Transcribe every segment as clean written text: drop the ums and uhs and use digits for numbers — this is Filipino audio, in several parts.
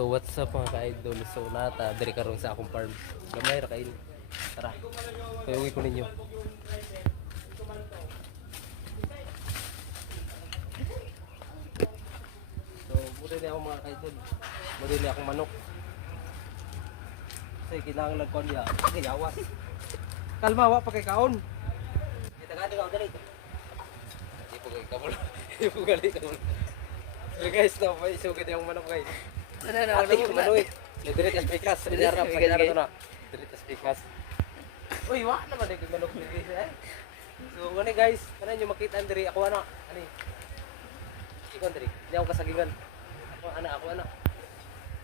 So what's up mga ka-idol? So nata diri karon sa akong farm. Gamay ra kain. Tara. Tuyuwi ko ninyo. So muna ni ako mga ka-idol. Muna ni akong manok. Kasi kinahanglan nagkon niya. Sige, yawas. Kalma wa pa kay kaon. Kita ka ako dali. Di po kay kamol. Di po gali kamol. So guys, no, may sugid yung manok guys. Ate, kumanoy. Diretas pikas. Diretas pikas. Diretas pikas. Uy, wa naman yung manok guys. So, ano guys, ano nyo makita diri ako ano? Ani? Ikon diri. Hindi ako kasagingan. Ako ana.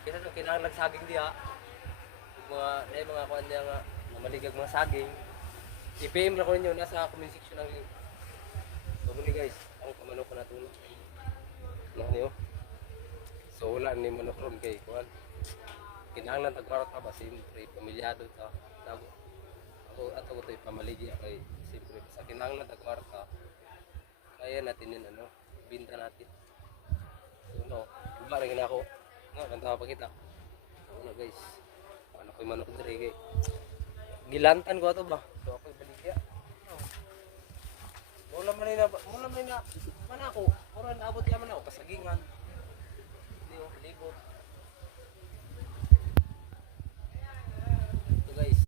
Kaya no, kinahanglan saging diha. Mga kuan niya nga maligag mga saging. I-PM na ko ninyo nasa comment section ng link. So, muli guys, ang kamanok ko natulog. Ano niyo? So wala ni manok ron kay kuan. Kinahanglan tagparot ta ba siyempre pamilyado ta. Ako to'y pamaligi kay siyempre sa kinahanglan tagparot ta. Kaya natin yun ano, binta natin. So no, iba rin ako. Nga kanta pa kita. Ano guys? Ano ko'y manok diri kay gilantan ko ato ba? So ako'y baligya. Mula man na man ako. Mura naabot yaman ako kasagingan. Libot.